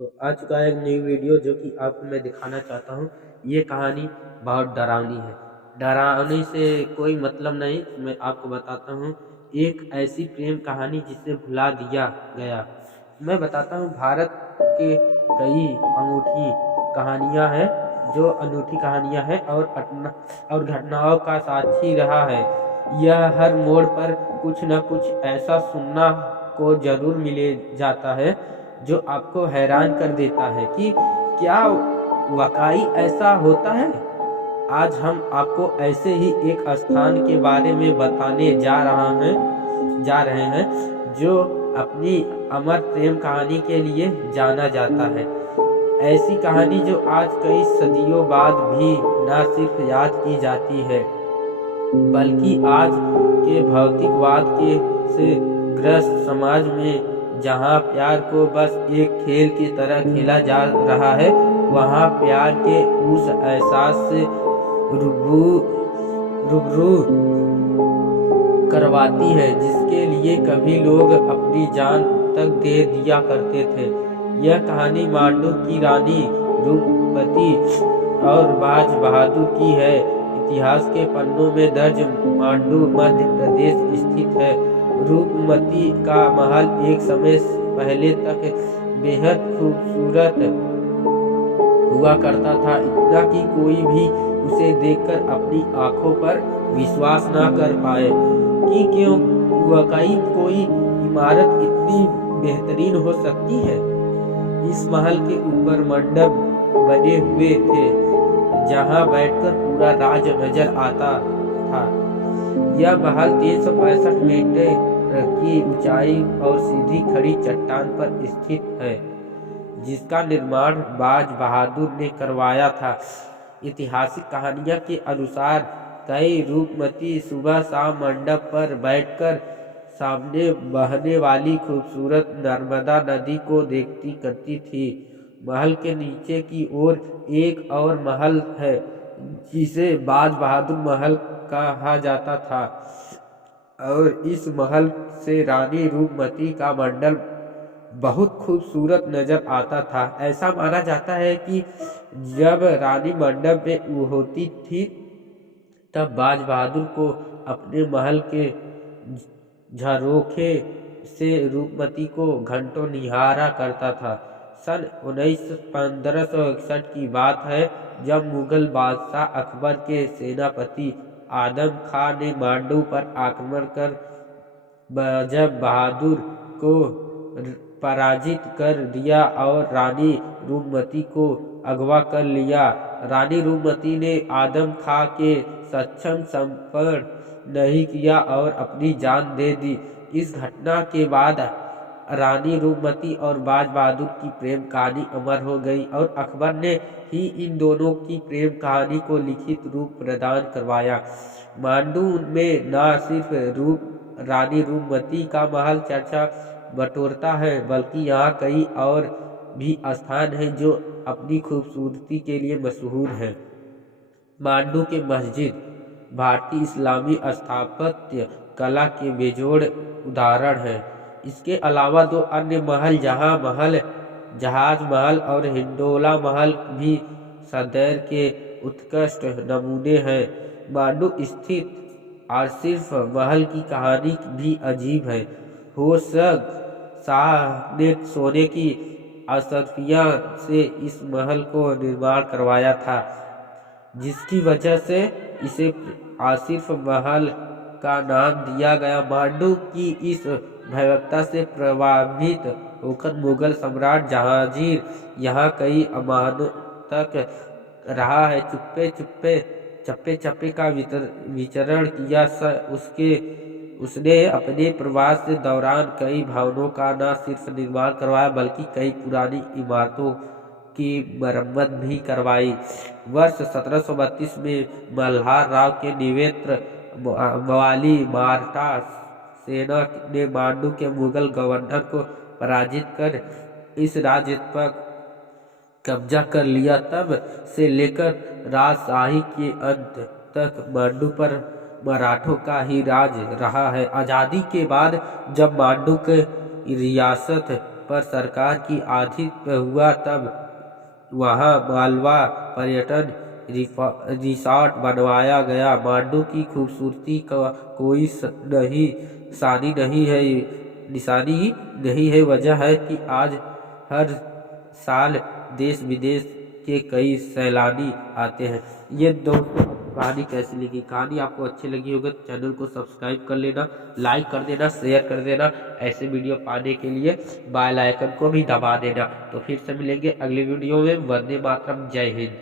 तो आ चुका है एक न्यू वीडियो जो कि आपको मैं दिखाना चाहता हूँ। ये कहानी बहुत डरावनी है। डरावनी से कोई मतलब नहीं, मैं आपको बताता हूँ एक ऐसी प्रेम कहानी जिसे भुला दिया गया। मैं बताता हूँ भारत के कई अनूठी कहानियाँ हैं, जो अनूठी कहानियाँ हैं और घटनाओं का साक्षी रहा है। यह हर मोड़ पर कुछ न कुछ ऐसा सुनना को जरूर मिले जाता है जो आपको हैरान कर देता है कि क्या वाकई ऐसा होता है। आज हम आपको ऐसे ही एक स्थान के बारे में बताने जा रहे हैं जो अपनी अमर प्रेम कहानी के लिए जाना जाता है। ऐसी कहानी जो आज कई सदियों बाद भी न सिर्फ याद की जाती है, बल्कि आज के भौतिकवाद के से ग्रस्त समाज में जहां प्यार को बस एक खेल की तरह खेला जा रहा है, वहां प्यार के उस एहसास से रूबरू करवाती है जिसके लिए कभी लोग अपनी जान तक दे दिया करते थे। यह कहानी मांडू की रानी रूपमती और बाज बहादुर की है। इतिहास के पन्नों में दर्ज मांडू मध्य प्रदेश स्थित है। रूपमती का महल एक समय पहले तक बेहद खूबसूरत हुआ करता था, इतना कि कोई भी उसे देखकर अपनी आंखों पर विश्वास न कर पाए कि क्यों वाकई कोई इमारत इतनी बेहतरीन हो सकती है। इस महल के ऊपर मंडप बने हुए थे जहां बैठकर पूरा राज्य नजर आता था। यह महल 365 मीटर की ऊंचाई और सीधी खड़ी चट्टान पर स्थित है, जिसका निर्माण बाज बहादुर ने करवाया था। ऐतिहासिक कहानियों के अनुसार कई रूपमती सुबह शाम मंडप पर बैठकर सामने बहने वाली खूबसूरत नर्मदा नदी को देखती करती थी। महल के नीचे की ओर एक और महल है जिसे बाज बहादुर महल कहा जाता था, और इस महल से रानी रूपमती का मंडल बहुत खूबसूरत नजर आता था। ऐसा माना जाता है कि जब रानी मंडप में होती थी तब बाज बहादुर को अपने महल के झरोखे से रूपमती को घंटों निहारा करता था। सन 1561 की बात है, जब मुगल बादशाह अकबर के सेनापति आदम खां ने मांडू पर आक्रमण कर बाजब बहादुर को पराजित कर दिया और रानी रूपमती को अगवा कर लिया। रानी रूपमती ने आदम खां के सक्षम समर्पण नहीं किया और अपनी जान दे दी। इस घटना के बाद रानी रूपमती और बाज बहादुर की प्रेम कहानी अमर हो गई और अकबर ने ही इन दोनों की प्रेम कहानी को लिखित रूप प्रदान करवाया। मांडू में न सिर्फ रानी रूपमती का महल चर्चा बटोरता है, बल्कि यहाँ कई और भी स्थान हैं जो अपनी खूबसूरती के लिए मशहूर हैं। मांडू के मस्जिद भारतीय इस्लामी स्थापत्य कला के बेजोड़ उदाहरण है। इसके अलावा दो अन्य महल जहाज महल और हिंडोला महल भी सदैव के उत्कृष्ट नमूने हैं। मांडू स्थित और सिर्फ महल की कहानी भी अजीब है। होशंग शाह ने सोने की अशर्फियाँ से इस महल को निर्माण करवाया था, जिसकी वजह से इसे आसिफ महल का नाम दिया गया। मांडू की इस भव्यता से प्रभावित होकर मुगल सम्राट जहांगीर यहाँ कई अमानों तक रहा है। चप्पे चप्पे का विचरण किया। उसने अपने प्रवास के दौरान कई भवनों का न सिर्फ निर्माण करवाया, बल्कि कई पुरानी इमारतों की मरम्मत भी करवाई। वर्ष 1732 में मल्हार राव के निवेत्र मवाली माराठा सेना ने मांडू के मुगल गवर्नर को पराजित कर इस राज्य पर कब्जा कर लिया। तब से लेकर राजशाही के अंत तक मांडू पर मराठों का ही राज रहा है। आज़ादी के बाद जब मांडू की रियासत पर सरकार की आधी हुआ तब वहाँ मालवा पर्यटन रिसॉर्ट बनवाया गया। मांडू की खूबसूरती का कोई निशानी नहीं है। वजह है कि आज हर साल देश विदेश के कई सैलानी आते हैं। ये दोस्तों कहानी कैसी लगी? कहानी आपको अच्छी लगी होगी तो चैनल को सब्सक्राइब कर लेना, लाइक कर देना, शेयर कर देना। ऐसे वीडियो पाने के लिए बेल आइकन को भी दबा देना। तो फिर से मिलेंगे अगले वीडियो में। वंदे मातरम, जय हिंद।